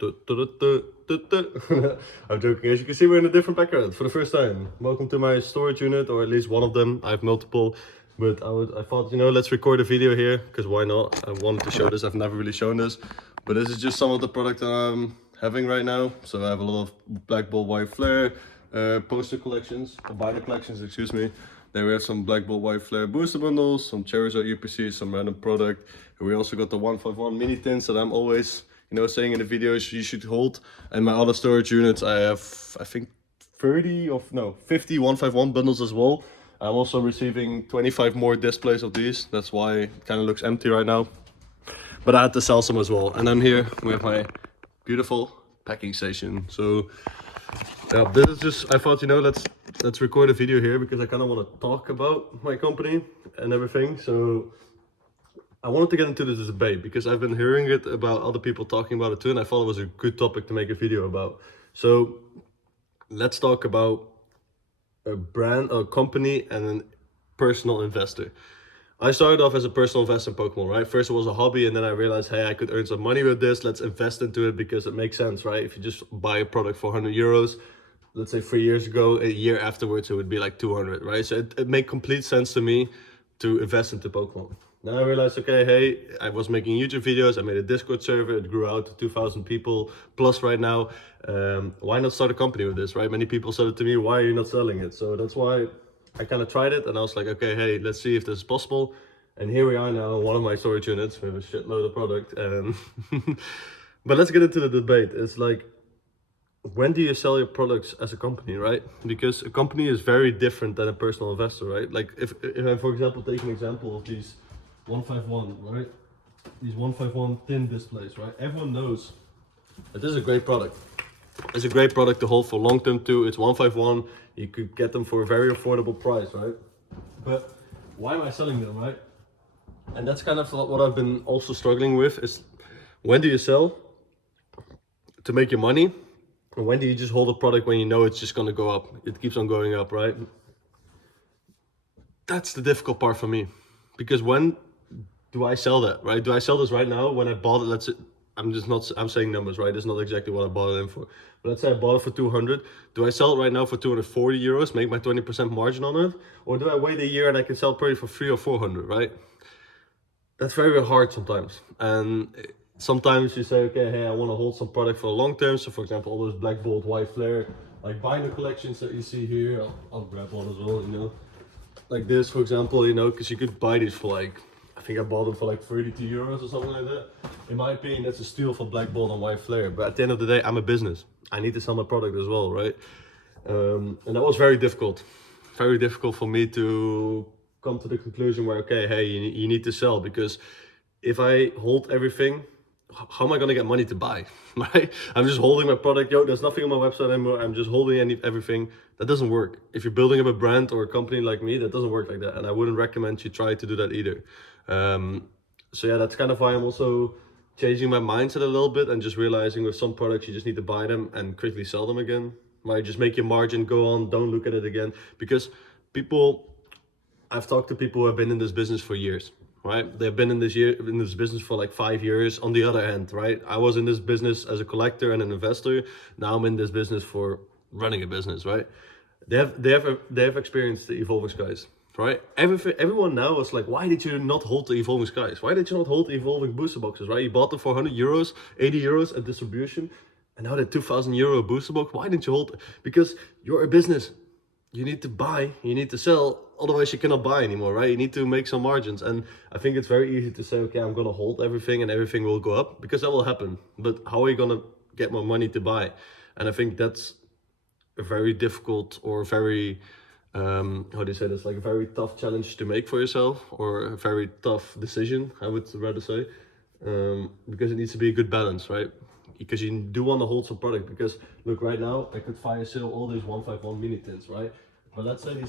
I'm joking. As you can see, we're in a different background for the first time. Welcome to my storage unit, or at least one of them. I have multiple, but I thought, let's record a video here, because why not? I wanted to show this. I've never really shown this, but this is just some of the product that I'm having right now. So I have a lot of black ball white flare poster collections, or binder collections, excuse me. Then we have some black ball white flare booster bundles, some Charizard UPC, some random product. And we also got the 151 mini tins that I'm always saying in the videos you should hold. And my other storage units, I have, I think 50 151 bundles as well. I'm also receiving 25 more displays of these. That's why it kind of looks empty right now. But I had to sell some as well. And then here we have my beautiful packing station. So yeah, this is just, I thought, let's record a video here because I kind of want to talk about my company and everything. So I wanted to get into this debate because I've been hearing it about other people talking about it too, and I thought it was a good topic to make a video about. So let's talk about a brand, a company, and a personal investor. I started off as a personal investor in Pokemon, right? First it was a hobby, and then I realized, hey, I could earn some money with this. Let's invest into it because it makes sense, right? If you just buy a product for 100 euros, let's say 3 years ago, a year afterwards, it would be like 200, right? So it made complete sense to me to invest into Pokemon. Then I realized, okay, hey, I was making YouTube videos. I made a Discord server. It grew out to 2,000 people plus right now. Why not start a company with this, right? Many people said it to me, why are you not selling it? So that's why I kind of tried it, and I was like, okay, hey, let's see if this is possible. And here we are now, one of my storage units with a shitload of product. But let's get into the debate. It's like, when do you sell your products as a company, right? Because a company is very different than a personal investor, right? Like if I, for example, take an example of these 151, right? These 151 tin displays, right? Everyone knows that this is a great product. It's a great product to hold for long term too. It's 151. You could get them for a very affordable price, right? But why am I selling them, right? And that's kind of what I've been also struggling with is, when do you sell to make your money? And when do you just hold a product when you know it's just gonna go up? It keeps on going up, right? That's the difficult part for me. Because when do I sell that, right? Do I sell this right now when I bought it? I'm saying numbers, right? It's not exactly what I bought it in for. But let's say I bought it for 200. Do I sell it right now for 240 euros, make my 20% margin on it? Or do I wait a year and I can sell it probably for 300 or 400, right? That's very hard sometimes. And sometimes you say, okay, hey, I want to hold some product for a long term. So for example, all those black bolt white flare, like binder collections that you see here, I'll grab one as well, like this, for example, because you could buy these for like, I think I bought them for like 32 euros or something like that. In my opinion, that's a steal for black bolt and white flare. But at the end of the day, I'm a business. I need to sell my product as well, right? And that was very difficult for me to come to the conclusion where, okay, hey, you need to sell, because if I hold everything, how am I gonna get money to buy, right? I'm just holding my product. There's nothing on my website anymore. I'm just holding everything. That doesn't work. If you're building up a brand or a company like me, that doesn't work like that. And I wouldn't recommend you try to do that either. So yeah, that's kind of why I'm also changing my mindset a little bit and just realizing with some products, you just need to buy them and quickly sell them again, right? Just make your margin, go on, don't look at it again. Because I've talked to people who have been in this business for years, right? They've been in this business for like 5 years. On the other hand, right? I was in this business as a collector and an investor. Now I'm in this business for running a business, right? They have experienced the evolving skies, right? Everyone now is like, why did you not hold the evolving skies? Why did you not hold the evolving booster boxes, right? You bought them for 100 euros, 80 euros at distribution, and now they're 2,000 euro booster box. Why didn't you hold it? Because you're a business. You need to buy, you need to sell, otherwise you cannot buy anymore, right? You need to make some margins. And I think it's very easy to say, okay, I'm gonna hold everything and everything will go up, because that will happen. But how are you gonna get more money to buy? And I think that's a very difficult, or very, how do you say this, like a very tough challenge to make for yourself, or a very tough decision, I would rather say, because it needs to be a good balance, right? Because you do want to hold some product. Because look, right now I could fire sale all these 151 mini tins, right? But let's say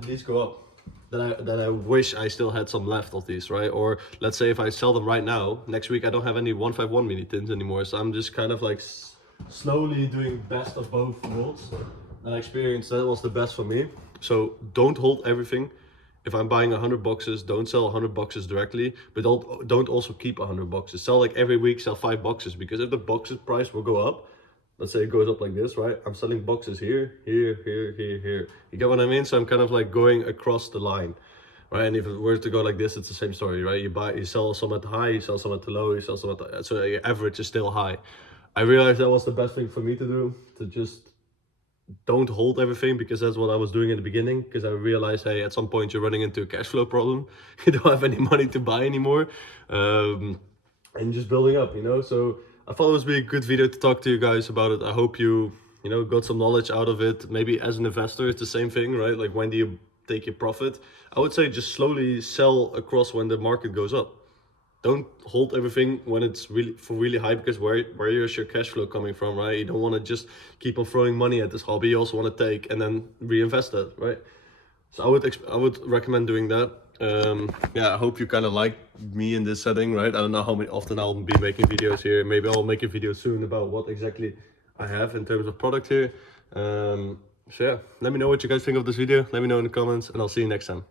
these go up, then I wish I still had some left of these, right? Or let's say if I sell them right now, next week I don't have any 151 mini tins anymore. So I'm just kind of like slowly doing best of both worlds. And I experienced that was the best for me. So don't hold everything. if I'm buying 100 boxes, don't sell 100 boxes directly, but don't also keep 100 boxes. Sell like every week, sell 5 boxes, because if the boxes price will go up, let's say it goes up like this, right? I'm selling boxes here, here, here, here, here. You get what I mean? So I'm kind of like going across the line, right? And if it were to go like this, it's the same story, right? You sell some at the high, you sell some at the low, you sell some at the, so your average is still high. I realized that was the best thing for me to do, to just don't hold everything, because that's what I was doing in the beginning, because I realized, hey, at some point you're running into a cash flow problem. You don't have any money to buy anymore, and just building up, you know. So I thought it would be a good video to talk to you guys about it. I hope you know, got some knowledge out of it. Maybe as an investor, it's the same thing, right? Like, when do you take your profit? I would say just slowly sell across when the market goes up. Don't hold everything when it's really high, because where is your cash flow coming from, right? You don't want to just keep on throwing money at this hobby. You also want to take and then reinvest that, right? So I would recommend doing that. Yeah, I hope you kind of like me in this setting, right? I don't know how often I'll be making videos here. Maybe I'll make a video soon about what exactly I have in terms of product here. So yeah, let me know what you guys think of this video. Let me know in the comments, and I'll see you next time.